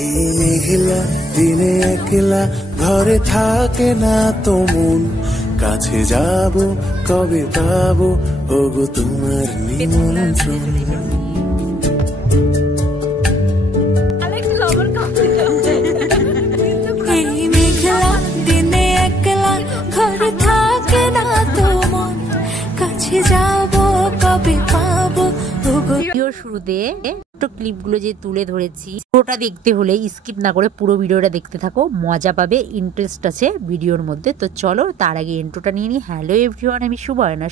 এই মেঘলা দিনে একলা ঘরে থাকে না তো মন, কাছে যাব কবে পাবো ওগো তোমার নিমন্ত্রণ। এই মেঘলা দিনে একলা ঘরে থাকে না তো মন, কাছে যাব কবে পাবো ওগো। ভিডিওর শুরুতে ক্লিপগুলো যে তুলে ধরেছি, পুরোটা দেখতে হলে স্কিপ না করে পুরো ভিডিওটা দেখতে থাকো, মজা পাবে, ইন্টারেস্ট আছে ভিডিওর মধ্যে। তো চলো তার আগে ইন্ট্রোটা নিয়ে নিই। হ্যালো এভরিওয়ান, আমি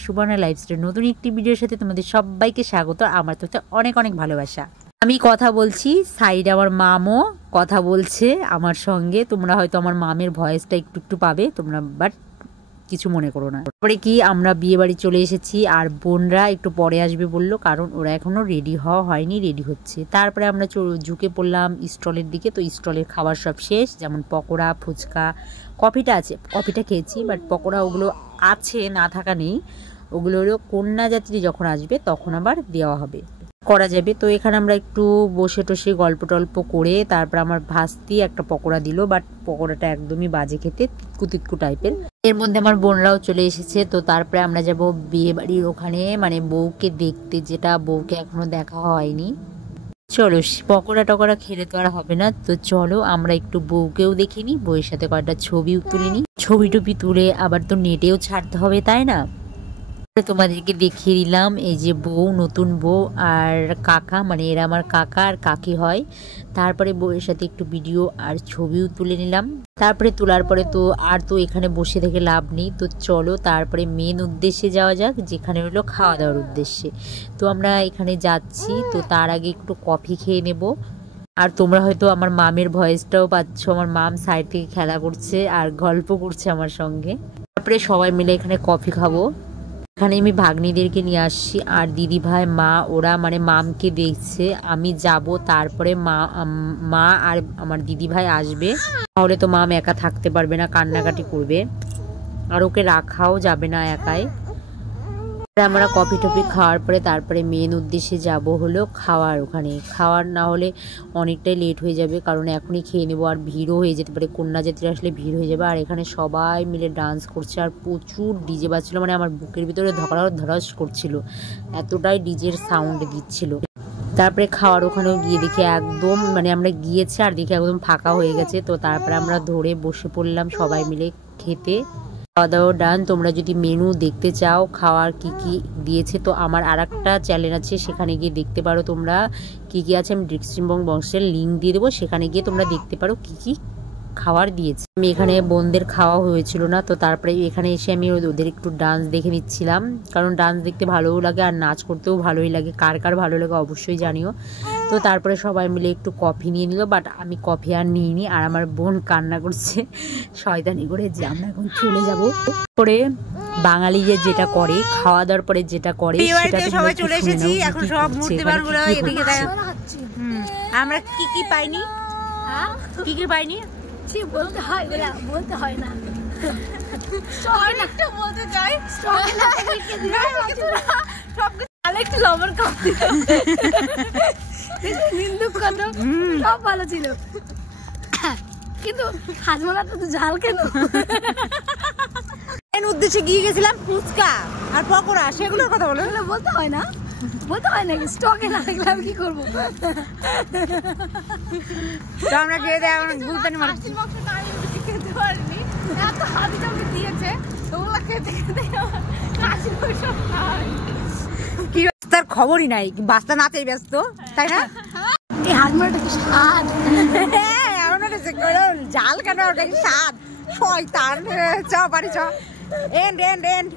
সুবর্ণা লাইফস্টাইল নতুন একটি ভিডিওর সাথে তোমাদের সবাইকে স্বাগত। আমার তো অনেক অনেক ভালোবাসা। আমি কথা বলছি, সাইডে আমার মামও কথা বলছে আমার সঙ্গে। তোমরা হয়তো আমার মামের ভয়েসটা একটু একটু পাবে তোমরা, বাট কিছু মনে করো না। তারপরে কি আমরা বিয়ে বাড়ি চলে এসেছি, আর বোনরা একটু পরে আসবে বললো, কারণ ওরা এখনো রেডি হওয়া হয়নি, রেডি হচ্ছে। তারপরে আমরা ঝুঁকে পড়লাম স্টলের দিকে। তো স্টলের খাবার সব শেষ, যেমন পকোড়া, ফুচকা, কফিটা আছে, কফিটা খেয়েছি, বাট পকোড়া ওগুলো আছে, না থাকা নেই। ওগুলো হলো কন্যাযাত্রী যখন আসবে তখন আবার দেওয়া হবে, করা যাবে। তো এখানে আমরা একটু বসে টসে গল্প টল্প করে তারপর আমার ভাস্তি একটা পকোড়া দিল, বাট পকোড়াটা একদমই বাজে খেতে, তিতকু টাইপের। এর মধ্যে আমার বোনরাও চলে এসেছে। তো তারপরে আমরা যাব বিয়ে বাড়ির ওখানে, মানে বউকে দেখতে, যেটা বউকে এখনো দেখা হয়নি। চলো পকোড়া টকোড়া খেলে তো আর হবে না, তো চলো আমরা একটু বউকেও দেখে নিই, বউয়ের সাথে কয়েকটা ছবিও তুলে নিই। ছবি টবি তুলে আবার তো নেটেও ছাড়তে হবে, তাই না? তোমাদেরকে দেখিয়ে দিলাম এই যে বউ, নতুন বউ আর কাকা, মানে এরা আমার কাকা আর কাকি হয়। তারপরে বউয়ের সাথে একটু ভিডিও আর ছবিও তুলে নিলাম। তারপরে তোলার পরে তো আর তো এখানে বসে থেকে লাভ নেই, তো চলো তারপরে মেন উদ্দেশ্যে যাওয়া যাক, যেখানে হলো খাওয়া দাওয়ার উদ্দেশ্যে। তো আমরা এখানে যাচ্ছি, তো তার আগে একটু কফি খেয়ে নেব। আর তোমরা হয়তো আমার মামের ভয়েসটাও পাচ্ছ, আমার মাম সাইড থেকে খেলা করছে আর গল্প করছে আমার সঙ্গে। তারপরে সবাই মিলে এখানে কফি খাবো। এখানে আমি ভাগ্নিদেরকে নিয়ে আসছি, আর দিদি ভাই, মা, ওরা মানে মামকে দেখছে। আমি যাব, তারপরে মা আর আমার দিদি ভাই আসবে, তাহলে তো মাম একা থাকতে পারবে না, কান্নাকাটি করবে, আর ওকে রাখাও যাবে না একাই। আমরা কফি টফি খাওয়ার পরে তারপরে মেন উদ্দেশ্যে যাব হলো খাওয়ার ওখানে। খাওয়ার না হলে অনেকটাই লেট হয়ে যাবে, কারণ এখনই খেয়ে নেবো, আর ভিড়ও হয়ে যেতে পারে, কন্যাযাত্রী আসলে ভিড় হয়ে যাবে। আর এখানে সবাই মিলে ডান্স করছে, আর প্রচুর ডিজে বাজছিল, মানে আমার বুকের ভিতরে ধরাস করছিল, এতটাই ডিজের সাউন্ড দিচ্ছিল। তারপরে খাওয়ার ওখানেও গিয়ে দেখি একদম, মানে আমরা গিয়েছি আর দেখি একদম ফাঁকা হয়ে গেছে। তো তারপরে আমরা ধরে বসে পড়লাম সবাই মিলে খেতে। খাওয়া দাওয়া ডান। তোমরা যদি মেনু দেখতে চাও খাওয়ার কি কি দিয়েছে, তো আমার আর একটা চ্যানেল আছে, সেখানে গিয়ে দেখতে পারো তোমরা কি কি আছে। আমি ডিস্ট্রিক্ট বংশের লিঙ্ক দিয়ে দেবো, সেখানে গিয়ে তোমরা দেখতে পারো কি কি খাবার দিয়েছে। আমি এখানে বোনদের খাওয়া হয়েছিল না, তো তারপরে এখানে এসে আমি ওদের একটু ডান্স দেখে নিচ্ছিলাম, কারণ ডান্স দেখতে ভালোও লাগে আর নাচ করতেও ভালোই লাগে। কার কার ভালো লাগে অবশ্যই জানিও। তো তারপরে সবাই মিলে একটু কফি নিয়ে নিল, বাট আমি কফি আর নিইনি। আর আমার বোন কান্না করছে শয়তানি করে যে আমরা এখন চলে যাব। পরে বাঙালি যেটা করে, খাওয়া দাওয়ার পরে যেটা করে, সেটা সবাই চলে এসেছি। এখন সব মূর্তিমানগুলো এদিকে আমরা কি কি পাইনি, কি কি পাইনি বলতে হয়, বলতে হয় না, বলতে চাই একটু লবণ কম, সব ভালো ছিল, কিন্তু হাজমালাটা তো ঝাল কেন? উদ্দেশ্যে গিয়ে গেছিলাম ফুচকা আর পকোড়া, সেগুলোর কথা বলো। বলতে হয় না, বলতে হয় নাকি? স্টকে না থাকলে আমি কি করবো? তো আমরা খেয়ে দেয় খেতে পারিনি, এত হাতি চামড়ি দিয়েছে, ওগুলো খেতে খেতে কি তার খবরই নাই, বাস্তা নাচেই ব্যস্ত, তাই না? এই হাজমাটা কি স্বাদ! জাল কেন, স্বাদ শয়তান। চ বাড়ি চ, এন্ড এন্ড এন্ড।